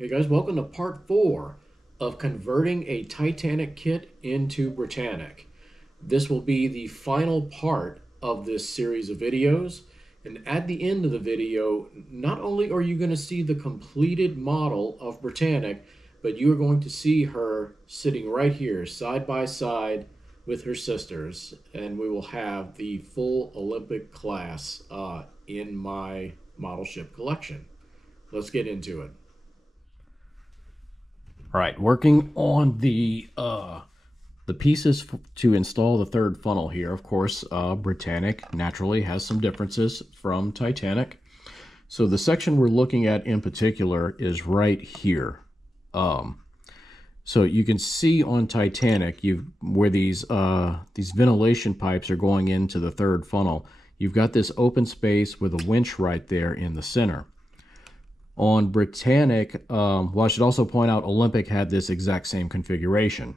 Hey guys, welcome to part 4 of converting a Titanic kit into Britannic. This will be the final part of this series of videos, and at the end of the video, not only are you going to see the completed model of Britannic, but you are going to see her sitting right here side by side with her sisters, and we will have the full Olympic class in my model ship collection. Let's get into it. All right, working on the pieces to install the third funnel here. Of course, Britannic naturally has some differences from Titanic. So the section we're looking at in particular is right here. So you can see on Titanic, where these ventilation pipes are going into the third funnel, you've got this open space with a winch right there in the center. On Britannic, well, I should also point out Olympic had this exact same configuration.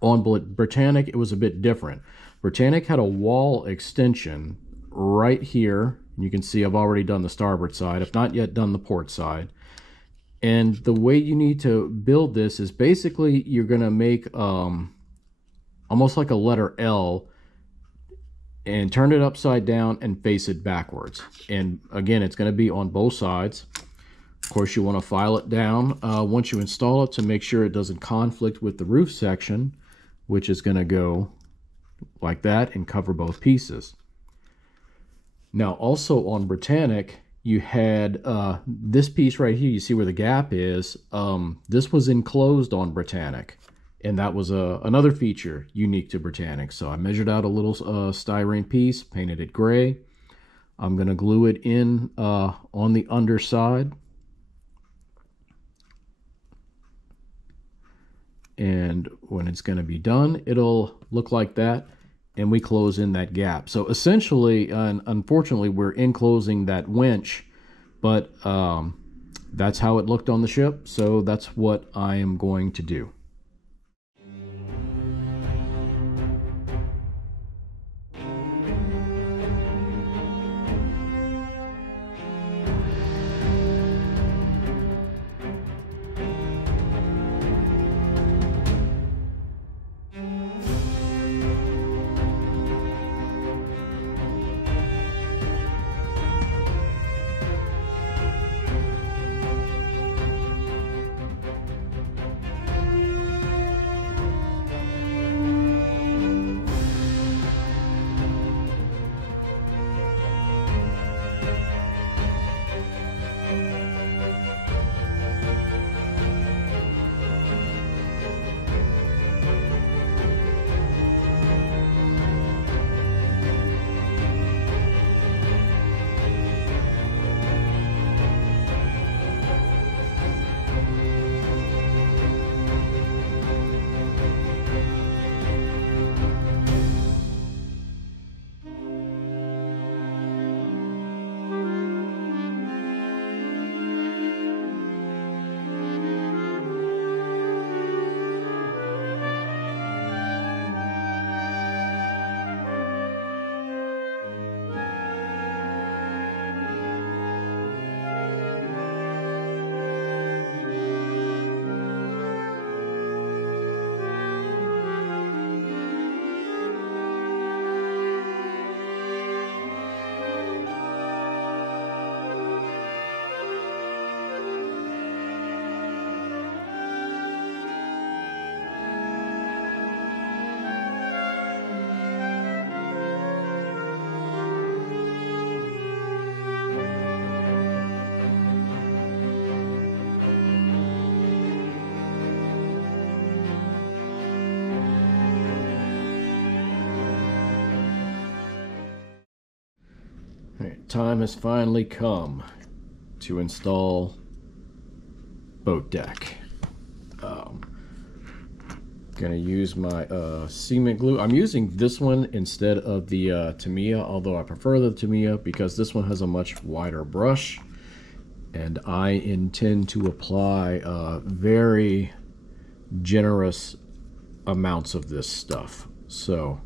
On Britannic, it was a bit different. Britannic had a wall extension right here. You can see I've already done the starboard side. I've not yet done the port side. And the way you need to build this is basically you're going to make almost like a letter L and turn it upside down and face it backwards. And again, it's going to be on both sides. Of course, you want to file it down once you install it to make sure it doesn't conflict with the roof section, which is going to go like that and cover both pieces. Now, also on Britannic, you had this piece right here. You see where the gap is. This was enclosed on Britannic. And that was another feature unique to Britannic. So I measured out a little styrene piece, painted it gray. I'm going to glue it in on the underside. And when it's going to be done, it'll look like that. And we close in that gap. So essentially, and unfortunately, we're enclosing that winch. But that's how it looked on the ship. So that's what I am going to do. Time has finally come to install boat deck. Gonna use my cement glue. I'm using this one instead of the Tamiya, although I prefer the Tamiya because this one has a much wider brush, and I intend to apply very generous amounts of this stuff. So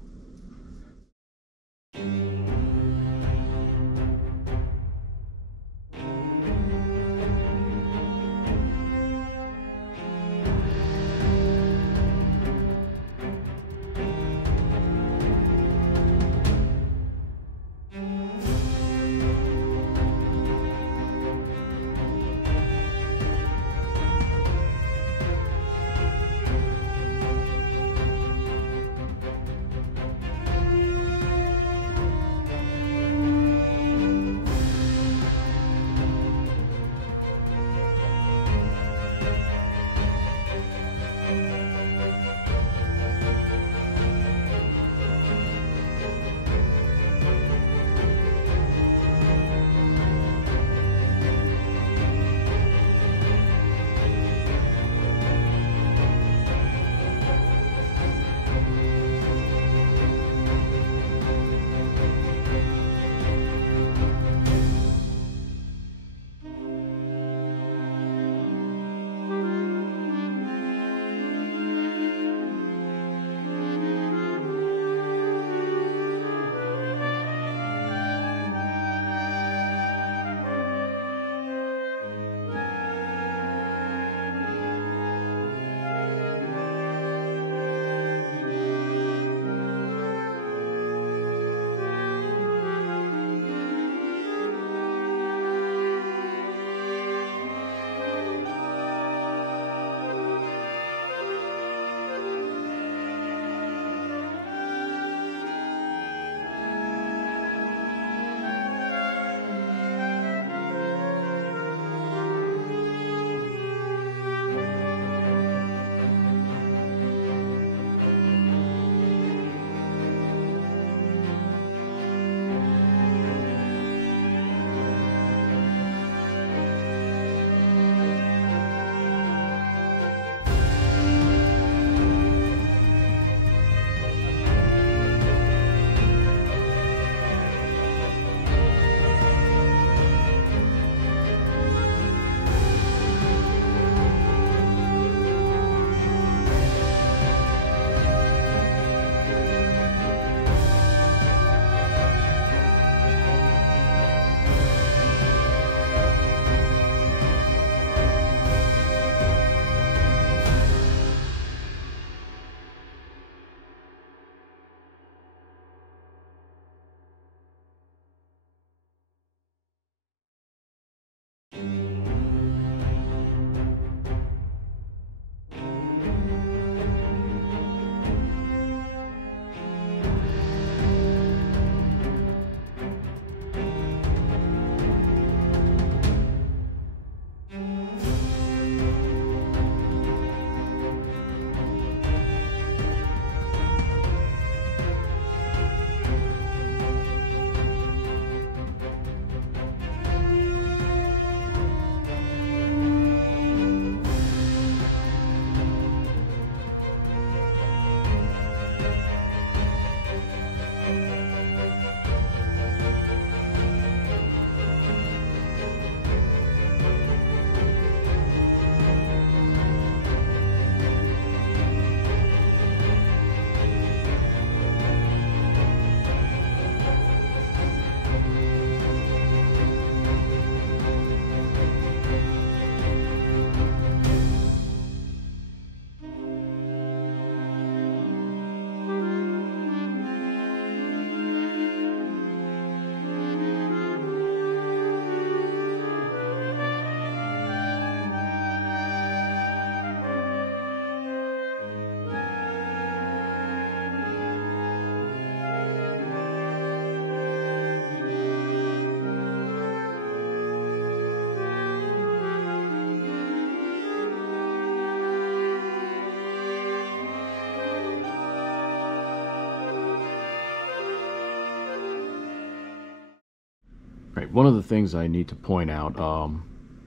Right. One of the things I need to point out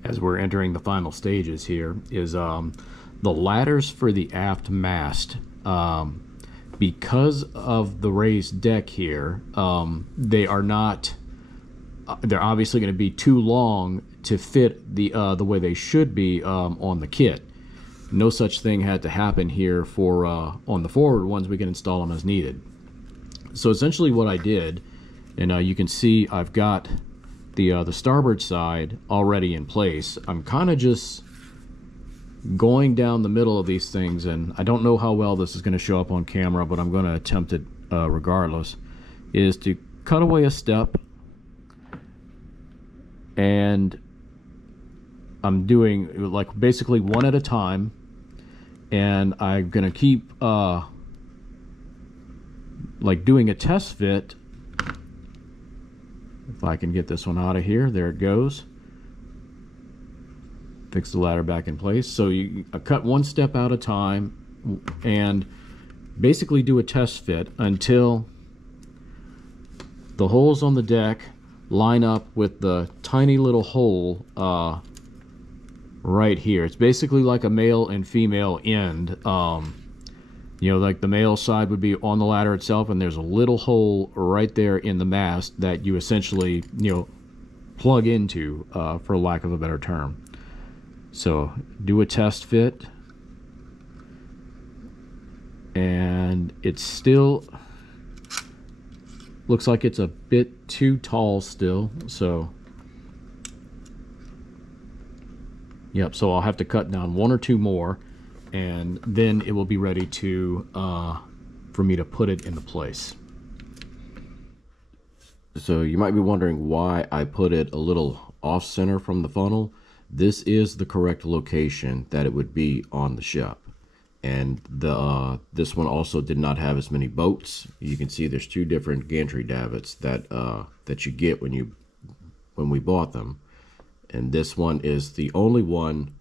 as we're entering the final stages here is the ladders for the aft mast. Because of the raised deck here, they are not. They're obviously going to be too long to fit the way they should be on the kit. No such thing had to happen here for on the forward ones. We can install them as needed. So essentially, what I did, and you can see I've got the starboard side already in place. I'm kind of just going down the middle of these things, and I don't know how well this is going to show up on camera, but I'm going to attempt it regardless, is to cut away a step, and I'm doing like basically one at a time, and I'm going to keep like doing a test fit. If I can get this one out of here, there it goes. Fix the ladder back in place. So you cut one step at a time and basically do a test fit until the holes on the deck line up with the tiny little hole right here. It's basically like a male and female end. You know, like the male side would be on the ladder itself, and there's a little hole right there in the mast that you essentially, you know, plug into, for lack of a better term. So do a test fit, and it still looks like it's a bit too tall still. So yep, so I'll have to cut down one or two more, and then it will be ready to for me to put it into place. So you might be wondering why I put it a little off center from the funnel. This is the correct location that it would be on the ship, and the this one also did not have as many boats. You can see there's two different gantry davits that that you get when we bought them, and this one is the only one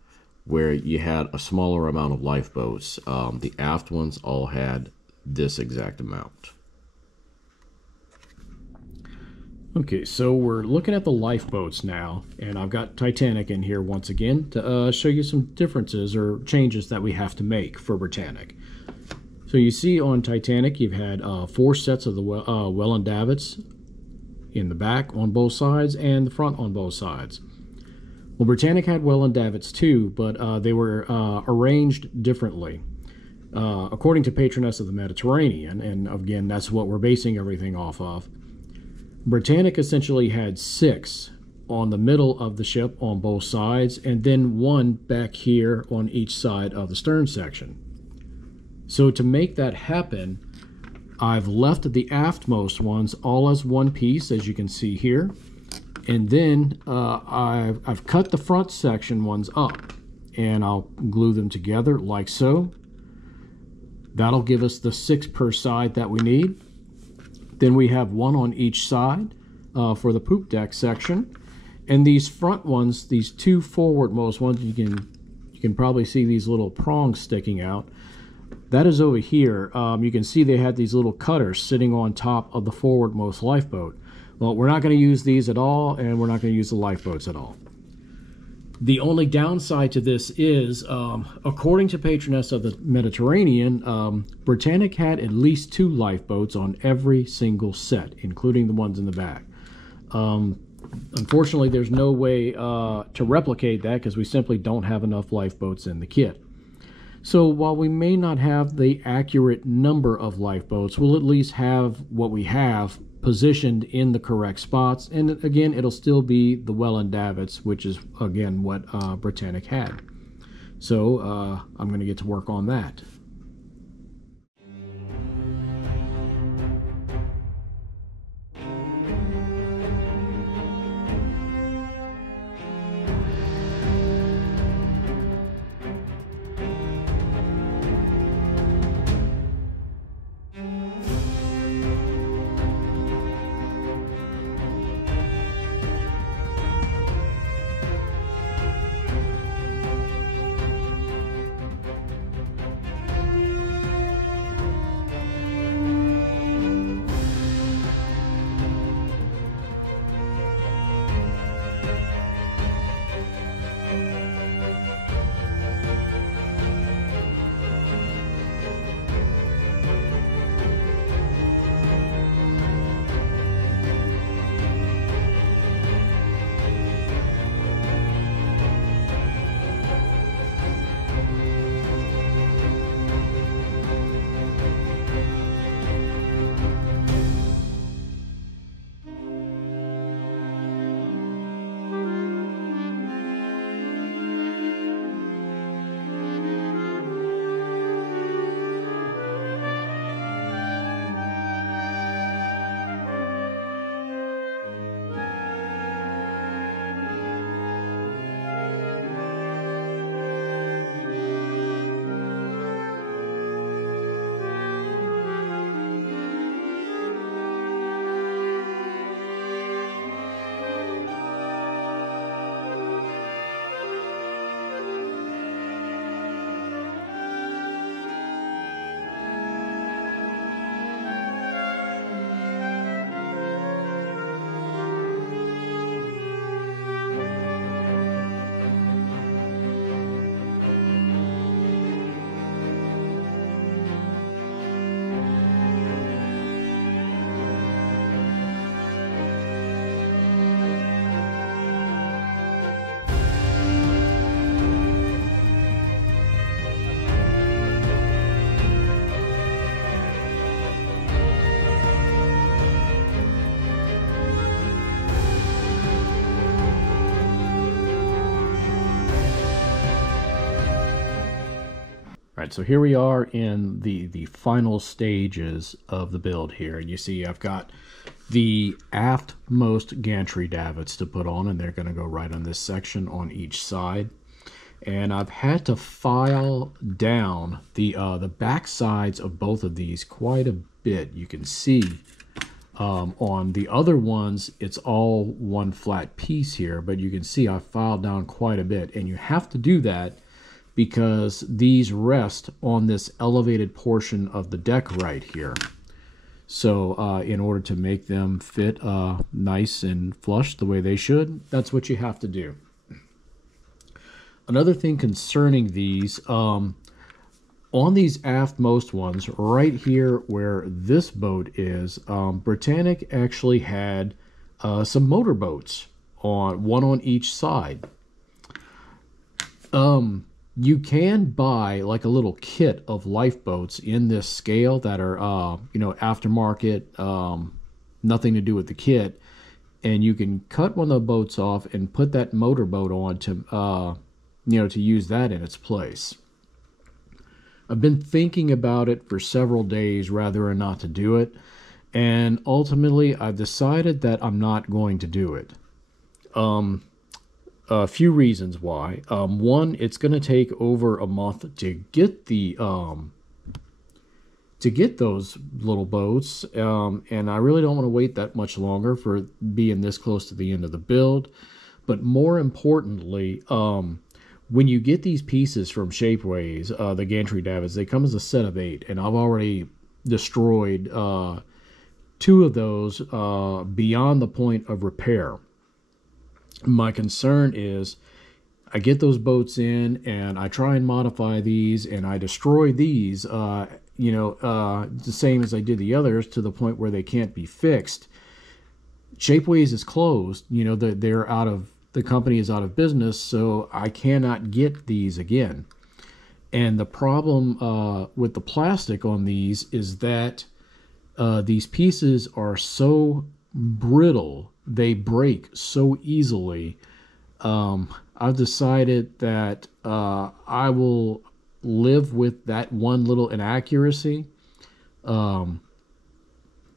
where you had a smaller amount of lifeboats. The aft ones all had this exact amount. Okay, so we're looking at the lifeboats now, and I've got Titanic in here once again to show you some differences or changes that we have to make for Britannic. So you see on Titanic you've had 4 sets of the Welland davits in the back on both sides and the front on both sides. Well, Britannic had Welland davits too, but they were arranged differently. According to Patroness of the Mediterranean, and again, that's what we're basing everything off of, Britannic essentially had 6 on the middle of the ship on both sides, and then 1 back here on each side of the stern section. So to make that happen, I've left the aftmost ones all as one piece, as you can see here. And then I've cut the front section ones up, and I'll glue them together like so. That'll give us the 6 per side that we need. Then we have 1 on each side for the poop deck section. And these front ones, these 2 forwardmost ones, you can probably see these little prongs sticking out. That is over here. You can see they had these little cutters sitting on top of the forwardmost lifeboat. Well, we're not going to use these at all, and we're not going to use the lifeboats at all. The only downside to this is, according to Patroness of the Mediterranean, Britannic had at least 2 lifeboats on every single set, including the ones in the back. Unfortunately, there's no way to replicate that because we simply don't have enough lifeboats in the kit. So while we may not have the accurate number of lifeboats, we'll at least have what we have positioned in the correct spots, and again, it'll still be the Welland davits, which is again what Britannic had. So I'm going to get to work on that. right, so here we are in the final stages of the build here. And you see I've got the aftmost gantry davits to put on, and they're going to go right on this section on each side. And I've had to file down the back sides of both of these quite a bit. You can see on the other ones, it's all one flat piece here, but you can see I filed down quite a bit. And you have to do that because these rest on this elevated portion of the deck right here. So in order to make them fit nice and flush the way they should, that's what you have to do. Another thing concerning these, on these aftmost ones, right here where this boat is, Britannic actually had some motorboats, one on each side. You can buy like a little kit of lifeboats in this scale that are, you know, aftermarket, nothing to do with the kit. And you can cut one of the boats off and put that motorboat on to, you know, to use that in its place. I've been thinking about it for several days whether or not to do it. And ultimately, I've decided that I'm not going to do it. A few reasons why. One, it's going to take over a month to get the those little boats, and I really don't want to wait that much longer for being this close to the end of the build. But more importantly, when you get these pieces from Shapeways, the gantry davits, they come as a set of 8, and I've already destroyed 2 of those beyond the point of repair. My concern is I get those boats in and I try and modify these and I destroy these, you know, the same as I did the others, to the point where they can't be fixed. Shapeways is closed, you know, they're out of, the company is out of business, so I cannot get these again. And the problem with the plastic on these is that these pieces are so brittle, they break so easily. I've decided that I will live with that one little inaccuracy for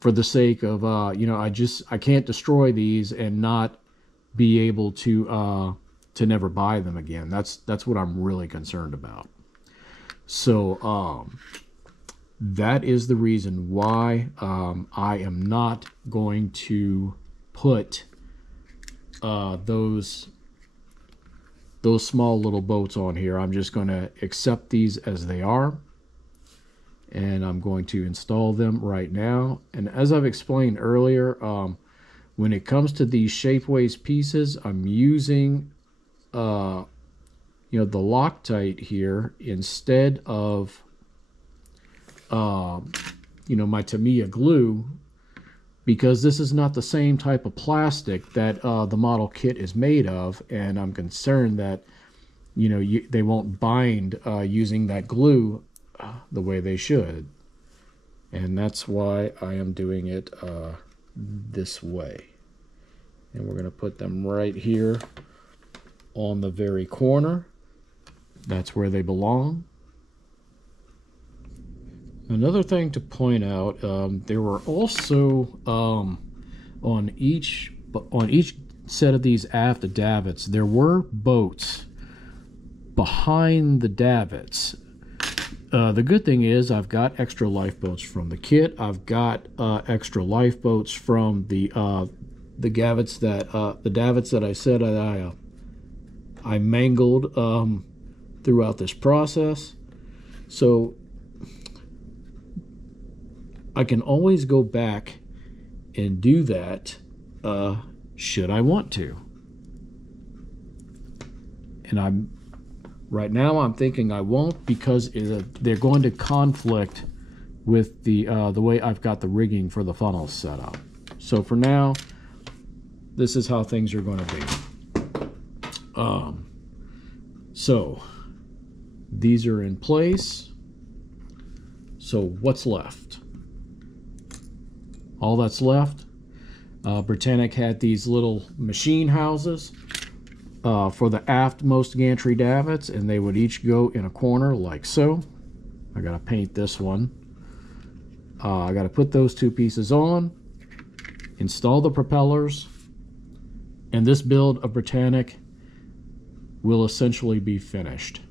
the sake of, you know, I can't destroy these and not be able to never buy them again. That's what I'm really concerned about. So that is the reason why I am not going to put those small little boats on here. I'm just going to accept these as they are, and I'm going to install them right now. And as I've explained earlier, when it comes to these Shapeways pieces, I'm using you know, the Loctite here instead of you know, my Tamiya glue, because this is not the same type of plastic that the model kit is made of, and I'm concerned that, you know, they won't bind using that glue the way they should. And that's why I am doing it this way. And we're going to put them right here on the very corner. That's where they belong. Another thing to point out, there were also on each set of these aft davits, there were boats behind the davits. The good thing is I've got extra lifeboats from the kit. I've got extra lifeboats from the davits that I said I mangled throughout this process. So I can always go back and do that should I want to. And right now I'm thinking I won't, because they're going to conflict with the way I've got the rigging for the funnels set up. So for now, this is how things are going to be. So these are in place. So what's left? All that's left, Britannic had these little machine houses for the aftmost gantry davits, and they would each go in a corner like so. I gotta paint this one. I gotta put those two pieces on, install the propellers, and this build of Britannic will essentially be finished.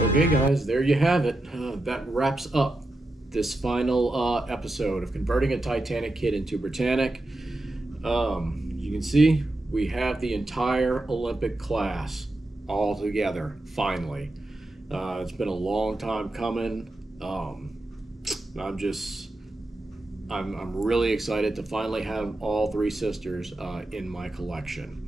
Okay guys, there you have it. That wraps up this final episode of converting a Titanic kit into Britannic. You can see we have the entire Olympic class all together, finally. It's been a long time coming. I'm really excited to finally have all three sisters in my collection.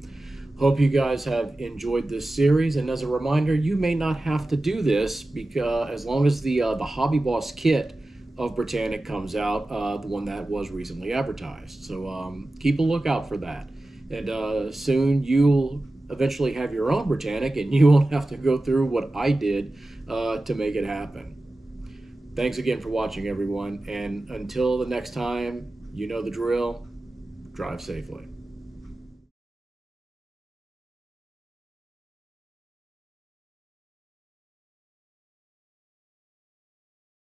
Hope you guys have enjoyed this series, and as a reminder, you may not have to do this because as long as the Hobby Boss kit of Britannic comes out, the one that was recently advertised. So keep a lookout for that, and soon you'll eventually have your own Britannic, and you won't have to go through what I did to make it happen. Thanks again for watching, everyone, and until the next time, you know the drill. Drive safely.